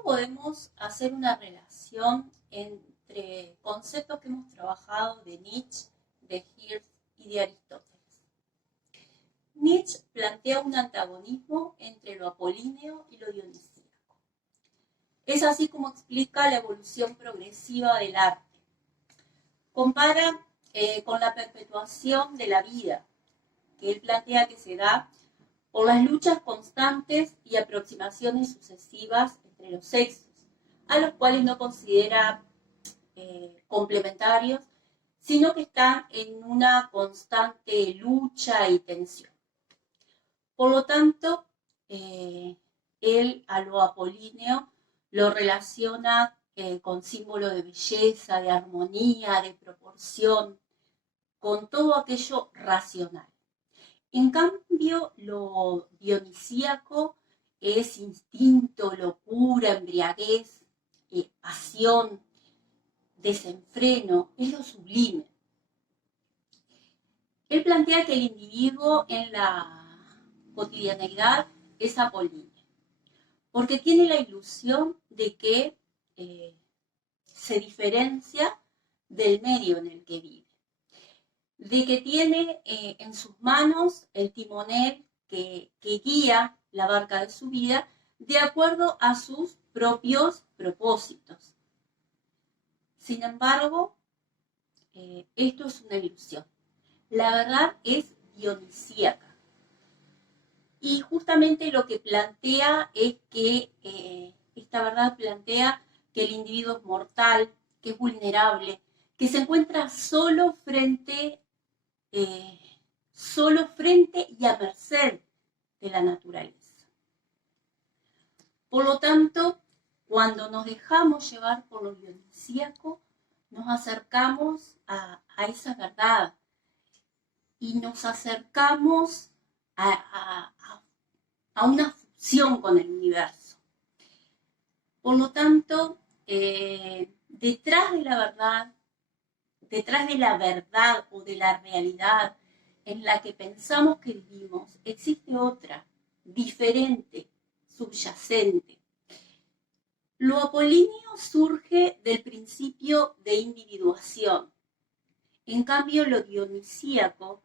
¿Cómo podemos hacer una relación entre conceptos que hemos trabajado de Nietzsche, de Hirsch y de Aristóteles? Nietzsche plantea un antagonismo entre lo apolíneo y lo dionisíaco. Es así como explica la evolución progresiva del arte. Compara con la perpetuación de la vida, que él plantea que se da por las luchas constantes y aproximaciones sucesivas entre los sexos, a los cuales no considera complementarios, sino que están en una constante lucha y tensión. Por lo tanto, él a lo apolíneo lo relaciona con símbolo de belleza, de armonía, de proporción, con todo aquello racional. En cambio, lo dionisíaco es instinto, locura, embriaguez, pasión, desenfreno, es lo sublime. Él plantea que el individuo en la cotidianeidad es apolíneo, porque tiene la ilusión de que se diferencia del medio en el que vive, de que tiene en sus manos el timonel que guía la barca de su vida de acuerdo a sus propios propósitos. Sin embargo, esto es una ilusión. La verdad es dionisíaca. Y justamente lo que plantea es que esta verdad plantea que el individuo es mortal, que es vulnerable, que se encuentra solo frente y a merced de la naturaleza. Por lo tanto, cuando nos dejamos llevar por lo dionisíaco, nos acercamos a esa verdad y nos acercamos a una fusión con el universo. Por lo tanto, detrás de la verdad o de la realidad en la que pensamos que vivimos, existe otra, diferente, subyacente. Lo apolíneo surge del principio de individuación. En cambio, lo dionisíaco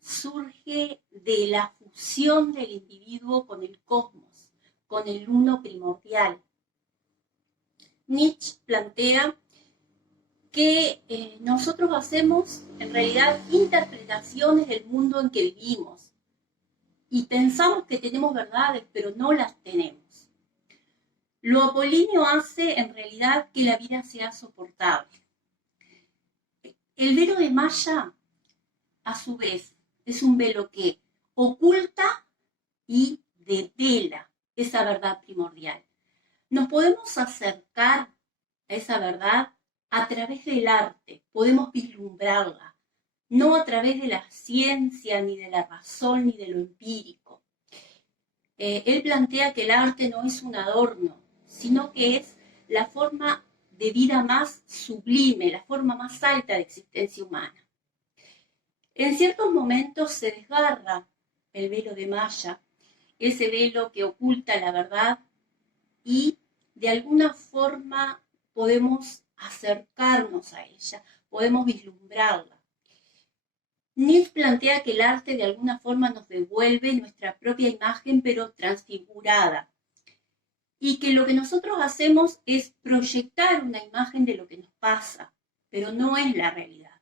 surge de la fusión del individuo con el cosmos, con el uno primordial. Nietzsche plantea que nosotros hacemos en realidad interpretaciones del mundo en que vivimos y pensamos que tenemos verdades, pero no las tenemos. Lo apolíneo hace en realidad que la vida sea soportable. El velo de malla, a su vez, es un velo que oculta y devela esa verdad primordial. Nos podemos acercar a esa verdad a través del arte, podemos vislumbrarla, no a través de la ciencia, ni de la razón, ni de lo empírico. Él plantea que el arte no es un adorno, sino que es la forma de vida más sublime, la forma más alta de existencia humana. En ciertos momentos se desgarra el velo de malla, ese velo que oculta la verdad, y de alguna forma podemos acercarnos a ella, podemos vislumbrarla. Nietzsche plantea que el arte de alguna forma nos devuelve nuestra propia imagen, pero transfigurada, y que lo que nosotros hacemos es proyectar una imagen de lo que nos pasa, pero no es la realidad.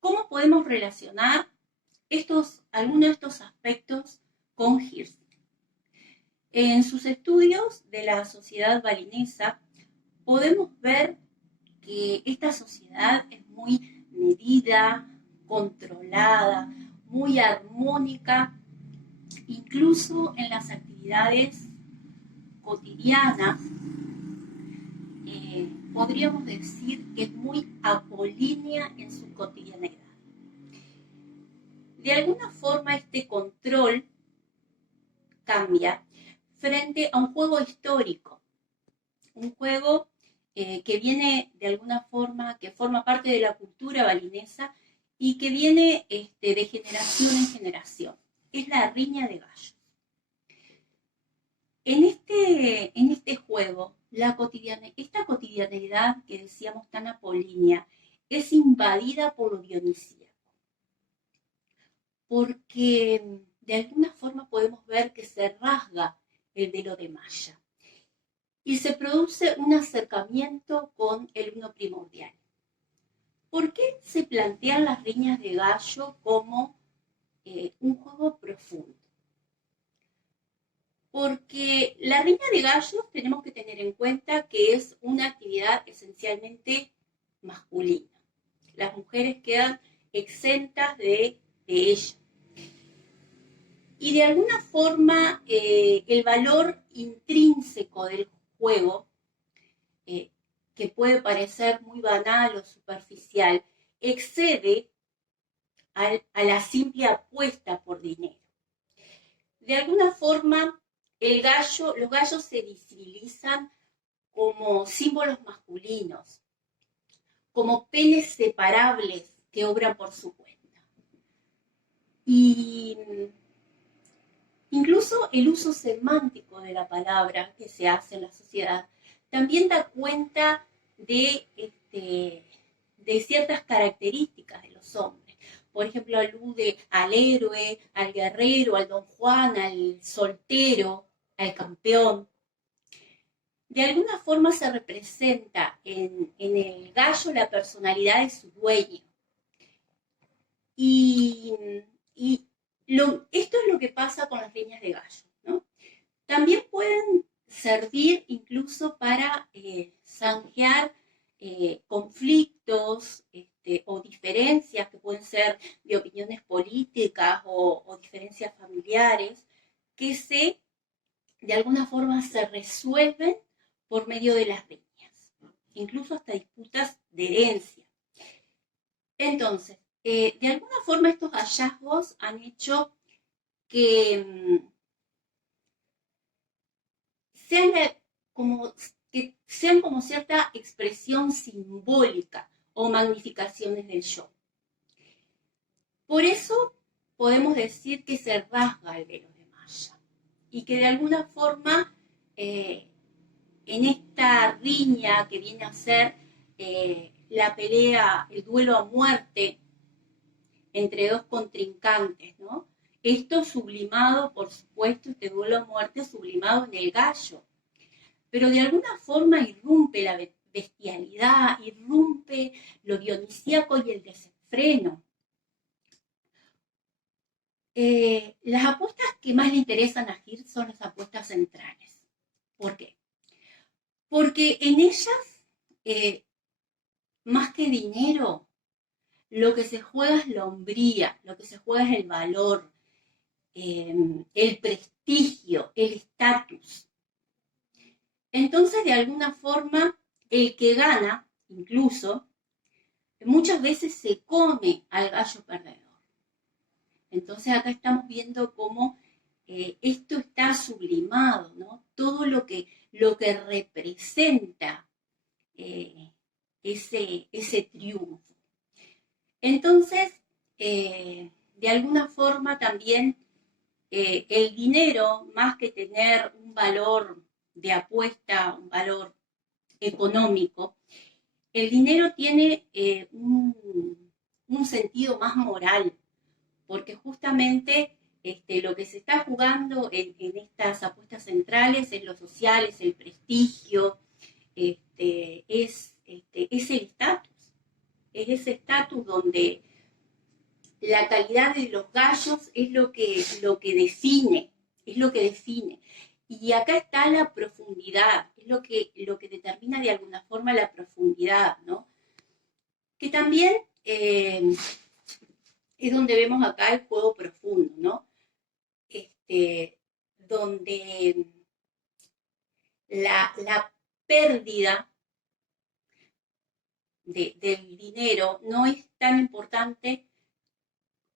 ¿Cómo podemos relacionar algunos de estos aspectos con Hirsch? En sus estudios de la sociedad balinesa podemos ver que esta sociedad es muy medida, controlada, muy armónica, incluso en las actividades cotidianas. Podríamos decir que es muy apolínea en su cotidianeidad. De alguna forma este control cambia frente a un juego histórico, un juego que viene de alguna forma, que forma parte de la cultura balinesa y que viene de generación en generación. Es la riña de gallos. En este juego, esta cotidianeidad que decíamos tan apolínea es invadida por lo dionisíaco, porque de alguna forma podemos ver que se rasga el velo de malla y se produce un acercamiento con el uno primordial. ¿Por qué se plantean las riñas de gallo como un juego profundo? Porque la riña de gallos tenemos que tener en cuenta que es una actividad esencialmente masculina. Las mujeres quedan exentas de ella. Y de alguna forma el valor intrínseco del juego, que puede parecer muy banal o superficial, excede a la simple apuesta por dinero. De alguna forma, los gallos se visibilizan como símbolos masculinos, como penes separables que obran por su cuenta. Y incluso el uso semántico de la palabra que se hace en la sociedad también da cuenta de ciertas características de los hombres. Por ejemplo, alude al héroe, al guerrero, al don Juan, al soltero, al campeón. De alguna forma se representa en el gallo la personalidad de su dueño. Y esto es lo que pasa con las riñas de gallo, ¿no? También pueden servir incluso para zanjear conflictos o diferencias que pueden ser de opiniones políticas o diferencias familiares que de alguna forma se resuelven por medio de las riñas, incluso hasta disputas de herencia. Entonces, de alguna forma estos hallazgos han hecho que sean como cierta expresión simbólica o magnificaciones del yo. Por eso podemos decir que se rasga el velo de malla y que de alguna forma en esta riña que viene a ser la pelea, el duelo a muerte entre dos contrincantes, ¿no? Esto sublimado, por supuesto, este duelo a muerte sublimado en el gallo, pero de alguna forma irrumpe la bestialidad, irrumpe lo dionisíaco y el desenfreno. Las apuestas que más le interesan a Hirsch son las apuestas centrales. ¿Por qué? Porque en ellas, más que dinero, lo que se juega es la hombría, lo que se juega es el valor, el prestigio, el estatus. Entonces, de alguna forma, el que gana, incluso, muchas veces se come al gallo perdedor. Entonces, acá estamos viendo cómo esto está sublimado, ¿no? Todo lo que representa ese triunfo. Entonces, de alguna forma también el dinero, más que tener un valor de apuesta, un valor económico, el dinero tiene un sentido más moral, porque justamente lo que se está jugando en estas apuestas centrales es lo social, es el prestigio, es el estatus. Es ese estatus donde la calidad de los gallos es lo que define, es lo que define. Y acá está la profundidad, es lo que determina de alguna forma la profundidad, ¿no? Que también es donde vemos acá el juego profundo, ¿no? Donde la pérdida del dinero no es tan importante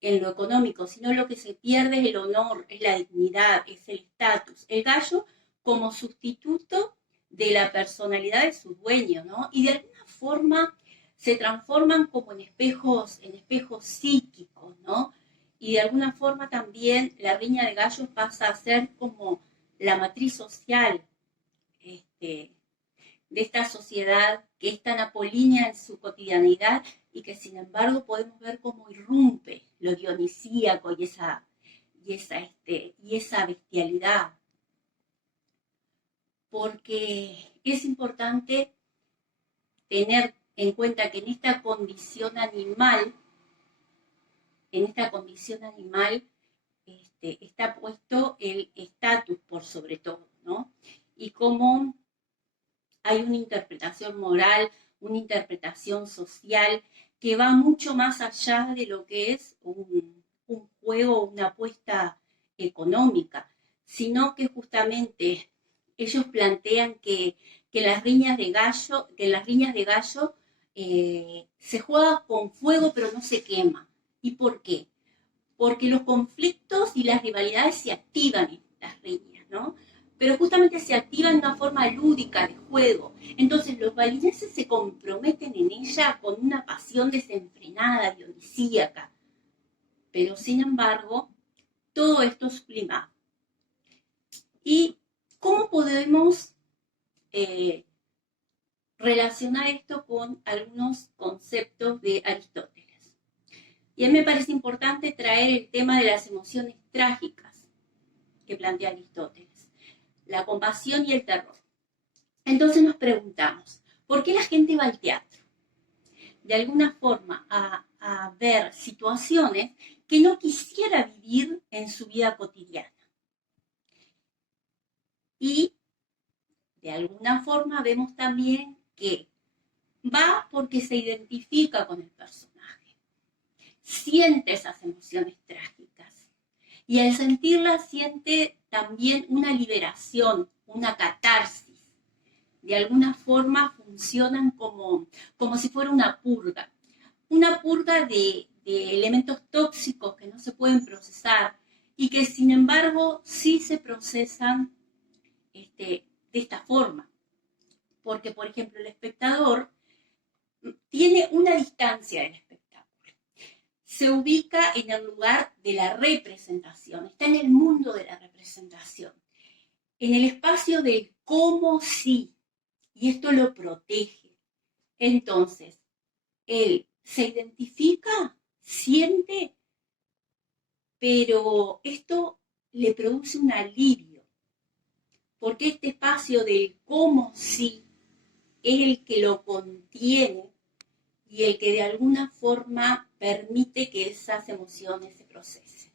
en lo económico, sino lo que se pierde es el honor, es la dignidad, es el estatus. El gallo como sustituto de la personalidad de su dueño, ¿no? Y de alguna forma se transforman como en espejos psíquicos, ¿no? Y de alguna forma también la riña de gallos pasa a ser como la matriz social de esta sociedad que es tan apolínea en su cotidianidad y que sin embargo podemos ver cómo irrumpe lo dionisíaco y esa bestialidad. Porque es importante tener en cuenta que en esta condición animal está puesto el estatus por sobre todo, ¿no? Y cómo hay una interpretación moral, una interpretación social que va mucho más allá de lo que es un juego, una apuesta económica, sino que justamente ellos plantean que las riñas de gallo se juega con fuego pero no se quema. ¿Y por qué? Porque los conflictos y las rivalidades se activan en las riñas, ¿no? Pero justamente se activan de una forma lúdica, de juego. Entonces los balineses se comprometen en ella con una pasión desenfrenada, dionisíaca. Pero sin embargo, todo esto es sublimado. ¿Y cómo podemos relacionar esto con algunos conceptos de Aristóteles? Y a mí me parece importante traer el tema de las emociones trágicas que plantea Aristóteles, la compasión y el terror. Entonces nos preguntamos, ¿por qué la gente va al teatro? De alguna forma a ver situaciones que no quisiera vivir en su vida cotidiana. Y de alguna forma vemos también que va porque se identifica con el personaje, siente esas emociones trágicas y al sentirlas siente también una liberación, una catarsis. De alguna forma funcionan como si fuera una purga de elementos tóxicos que no se pueden procesar y que sin embargo sí se procesan de esta forma. Porque, por ejemplo, el espectador tiene una distancia del espectáculo. Se ubica en el lugar de la representación, está en el mundo de la representación, en el espacio del cómo sí, y esto lo protege. Entonces, él se identifica, siente, pero esto le produce un alivio, porque este espacio del cómo sí es el que lo contiene y el que de alguna forma permite que esas emociones se procesen.